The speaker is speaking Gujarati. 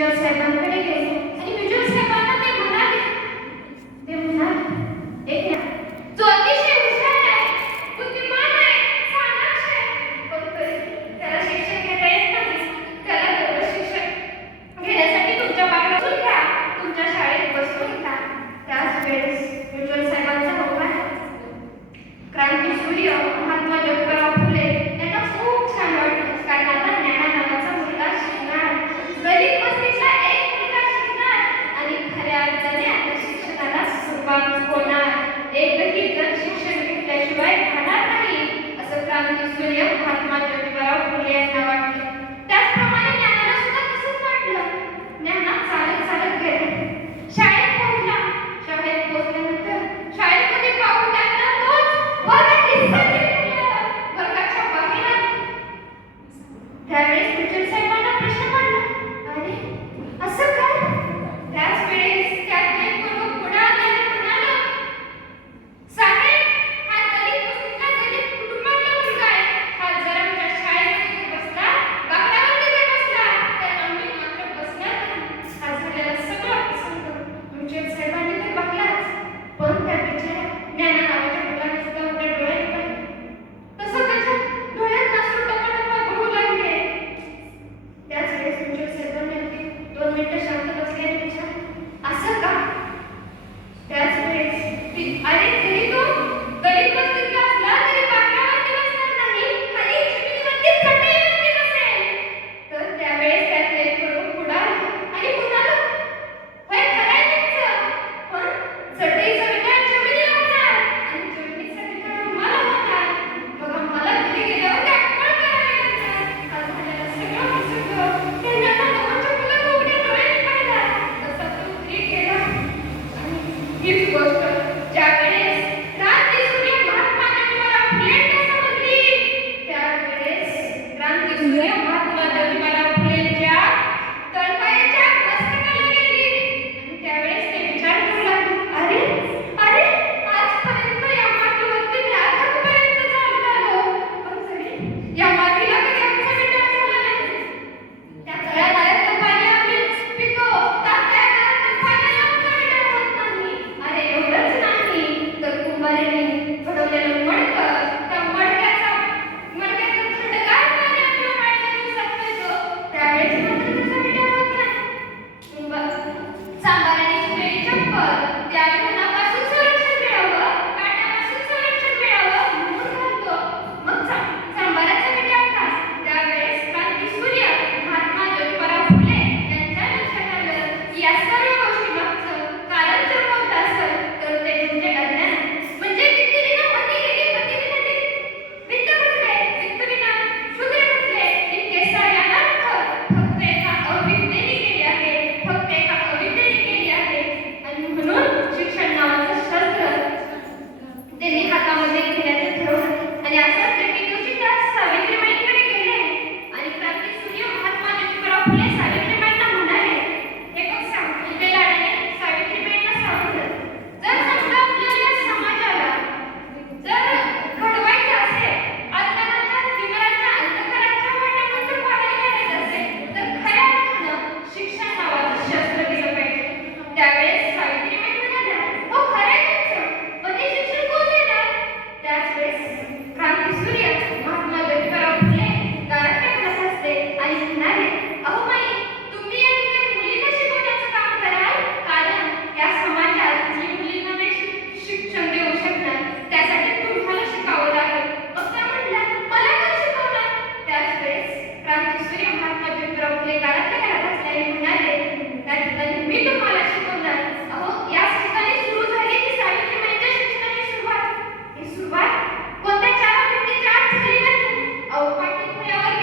ટીચર સાહેબ કરી દેશે para gente.